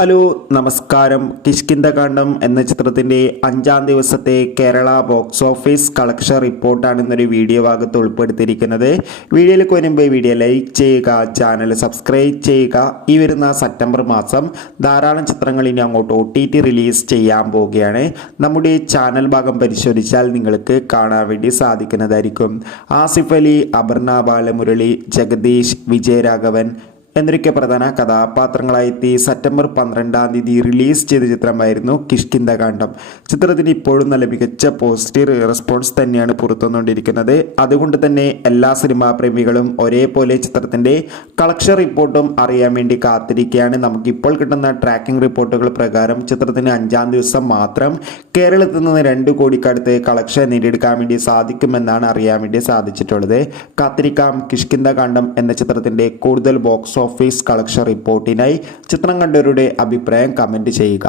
Hello നമസ്കാരം. കിഷ്കിന്ധകാണ്ഡം എന്ന ചിത്രത്തിൻ്റെ 5-ാം ദിവസത്തെ കേരള ബോക്സ് ഓഫീസ് കളക്ഷൻ റിപ്പോർട്ടാണ് ഇന്നൊരു വീഡിയോ ഭാഗത്ത് ഉൾപ്പെടുത്തിയിരിക്കുന്നത്. വീഡിയോയിലേക്ക് വരുമ്പോൾ വീഡിയോ ലൈക്ക് ചെയ്യുക, ചാനൽ സബ്സ്ക്രൈബ് ചെയ്യുക. ഈ വരുന്ന സെപ്റ്റംബർ മാസം ധാരാളം ചിത്രങ്ങൾ ഇനി അങ്ങോട്ട് OTT റിലീസ് ചെയ്യാൻ പോവുകയാണ്. നമ്മുടെ ചാനൽ ഭാഗം പരിശോധിച്ചാൽ നിങ്ങൾക്ക് കാണാൻ വേണ്ടി സാധിക്കുന്നതായിരിക്കും. ആസിഫ് അലി, അപർണ ബാലമുരളി, ജഗദീഷ്, വിജയരാഘവൻ എന്നൊക്കെ പ്രധാന കഥാപാത്രങ്ങളായെത്തി സെപ്റ്റംബർ 12-ാം തീയതി റിലീസ് ചെയ്ത ചിത്രമായിരുന്നു കിഷ്കിന്ധകാണ്ഡം. ചിത്രത്തിന് ഇപ്പോഴും നല്ല മികച്ച പോസിറ്റീവ് റെസ്പോൺസ് തന്നെയാണ് പുറത്തുവന്നുകൊണ്ടിരിക്കുന്നത്. അതുകൊണ്ട് തന്നെ എല്ലാ സിനിമാ പ്രേമികളും ഒരേപോലെ ചിത്രത്തിൻ്റെ കളക്ഷൻ റിപ്പോർട്ടും അറിയാൻ വേണ്ടി കാത്തിരിക്കുകയാണ്. നമുക്കിപ്പോൾ കിട്ടുന്ന ട്രാക്കിംഗ് റിപ്പോർട്ടുകൾ പ്രകാരം ചിത്രത്തിന് 5-ാം ദിവസം മാത്രം കേരളത്തിൽ നിന്ന് 2 കോടിക്കടുത്ത് കളക്ഷൻ നേടിയെടുക്കാൻ വേണ്ടി സാധിക്കുമെന്നാണ് അറിയാൻ വേണ്ടി സാധിച്ചിട്ടുള്ളത്. കാത്തിരിക്കാം. കിഷ്കിന്ധകാണ്ഡം എന്ന ചിത്രത്തിൻ്റെ കൂടുതൽ ബോക്സ് ഓഫീസ് കളക്ഷൻ റിപ്പോർട്ടിനായി ചിത്രം കണ്ടവരുടെ അഭിപ്രായം കമൻറ്റ് ചെയ്യുക.